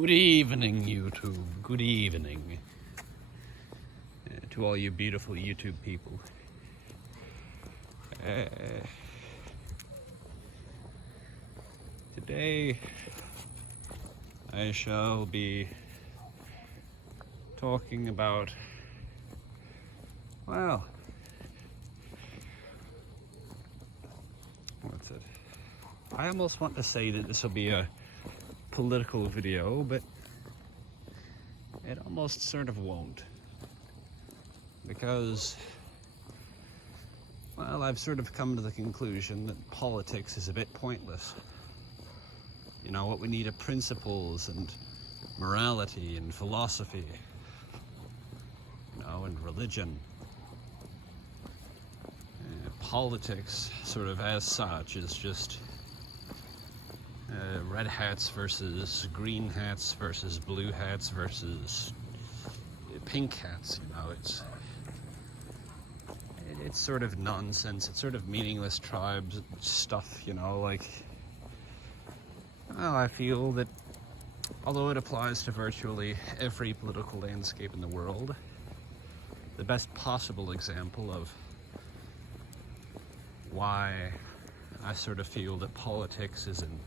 Good evening, YouTube. Good evening to all you beautiful YouTube people. Today I shall be talking about, well, what's it? I almost want to say that this will be a political video, but it almost sort of won't, because, well, I've sort of come to the conclusion that politics is a bit pointless. You know, what we need are principles and morality and philosophy, you know, and religion. Politics, sort of as such, is just red hats versus green hats versus blue hats versus pink hats. You know, it's sort of nonsense. It's sort of meaningless tribes stuff. You know, like, well, I feel that although it applies to virtually every political landscape in the world, the best possible example of why I sort of feel that politics is an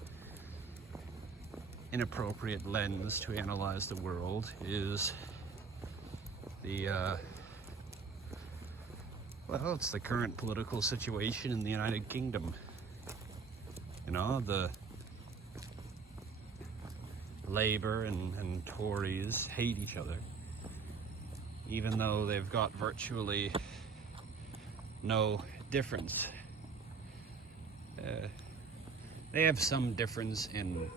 inappropriate lens to analyze the world is the, well, it's the current political situation in the United Kingdom. You know, the Labour and Tories hate each other, even though they've got virtually no difference. They have some difference in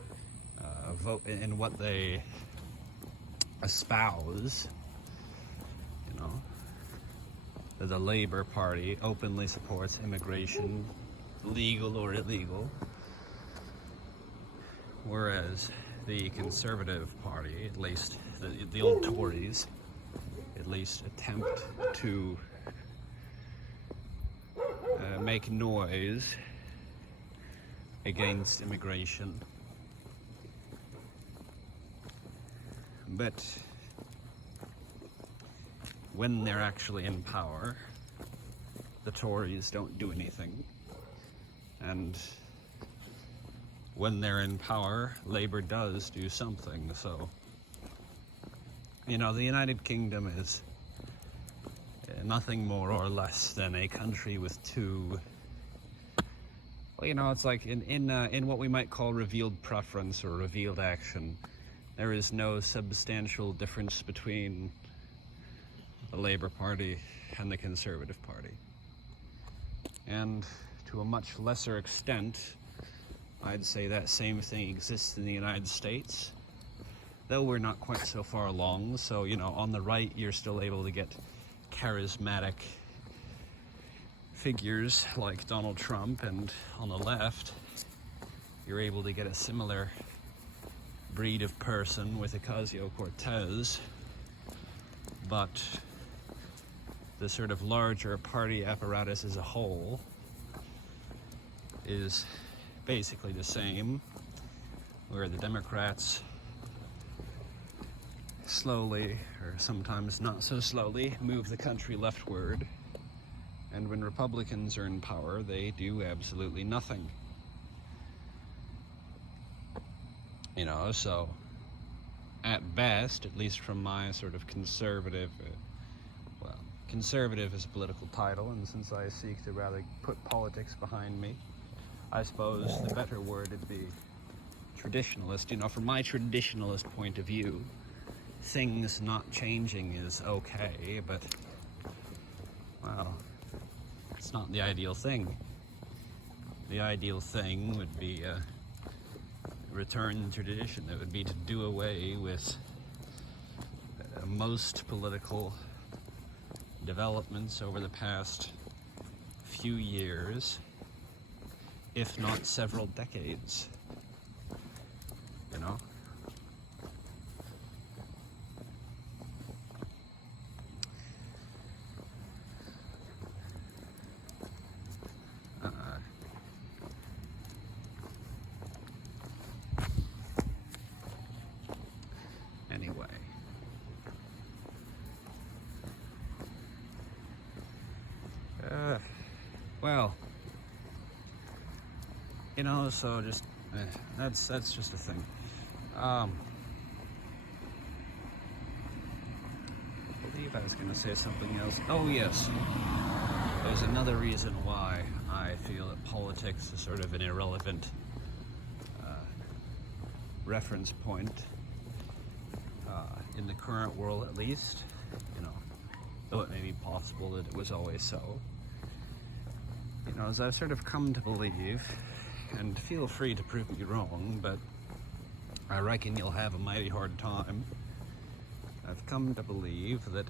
vote in what they espouse. You know, the Labour Party openly supports immigration, legal or illegal, whereas the Conservative Party, at least the old Tories, at least attempt to make noise against immigration. But when they're actually in power, the Tories don't do anything. And when they're in power, Labour does do something. So, you know, the United Kingdom is nothing more or less than a country with two, well, you know, it's like in what we might call revealed preference or revealed action. There is no substantial difference between the Labour Party and the Conservative Party. And to a much lesser extent, I'd say that same thing exists in the United States, though we're not quite so far along. So, you know, on the right, you're still able to get charismatic figures like Donald Trump, and on the left, you're able to get a similar breed of person with Ocasio-Cortez, but the sort of larger party apparatus as a whole is basically the same, where the Democrats slowly, or sometimes not so slowly, move the country leftward, and when Republicans are in power, they do absolutely nothing. You know, so at best, at least from my sort of conservative, well, conservative is a political title, and since I seek to rather put politics behind me, I suppose the better word would be traditionalist. You know, from my traditionalist point of view, things not changing is okay, but, well, it's not the ideal thing. The ideal thing would be return to tradition. It would be to do away with most political developments over the past few years, if not several decades. You know? Well, you know, so just that's just a thing. I believe I was going to say something else. Oh yes, there's another reason why I feel that politics is sort of an irrelevant reference point in the current world, at least. You know, though it may be possible that it was always so. You know, as I've sort of come to believe, and feel free to prove me wrong, but I reckon you'll have a mighty hard time. I've come to believe that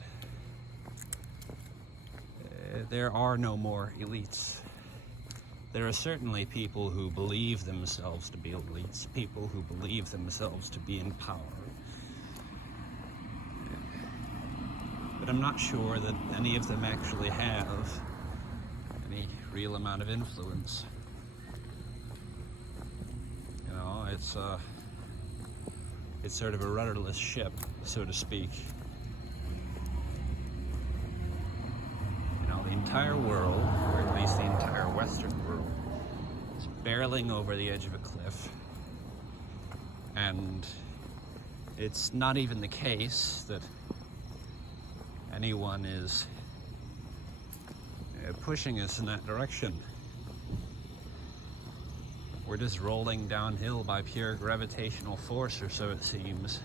there are no more elites. There are certainly people who believe themselves to be elites, people who believe themselves to be in power. But I'm not sure that any of them actually have any real amount of influence. You know, it's sort of a rudderless ship, so to speak. You know, the entire world, or at least the entire Western world, is barreling over the edge of a cliff. And it's not even the case that anyone is pushing us in that direction. We're just rolling downhill by pure gravitational force, or so it seems.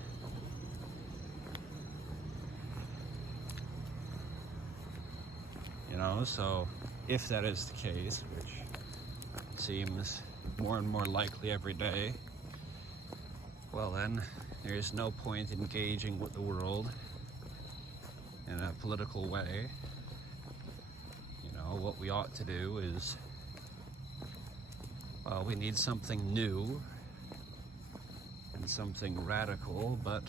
You know, so if that is the case, which seems more and more likely every day, well then, there's no point engaging with the world in a political way. You know, what we ought to do is, well, we need something new and something radical, but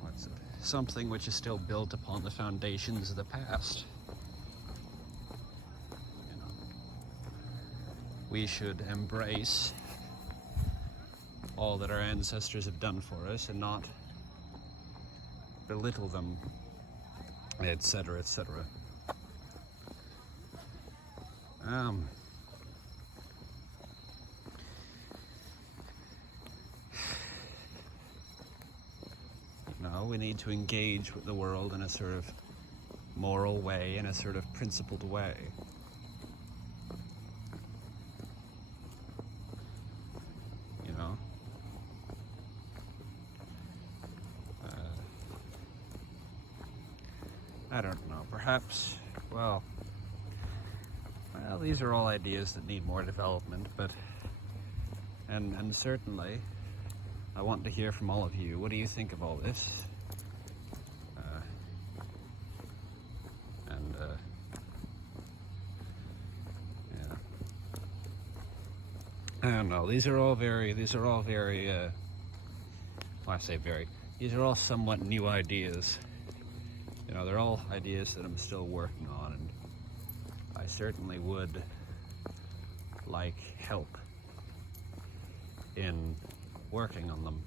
what's it? Something which is still built upon the foundations of the past. You know, we should embrace all that our ancestors have done for us and not belittle them, etc., etc. You know, we need to engage with the world in a sort of moral way, in a sort of principled way. You know? I don't know, perhaps, well, these are all ideas that need more development, but, and certainly, I want to hear from all of you. What do you think of all this? Yeah. I don't know, these are all very, well, I say very, these are all somewhat new ideas. You know, they're all ideas that I'm still working on, and I certainly would like help in working on them.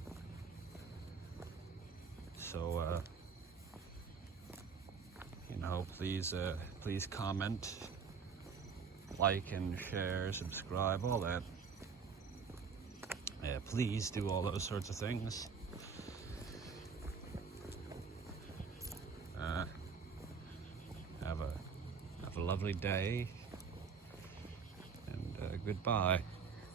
So, you know, please comment, like and share, subscribe, all that. Please do all those sorts of things. Have a lovely day, and goodbye.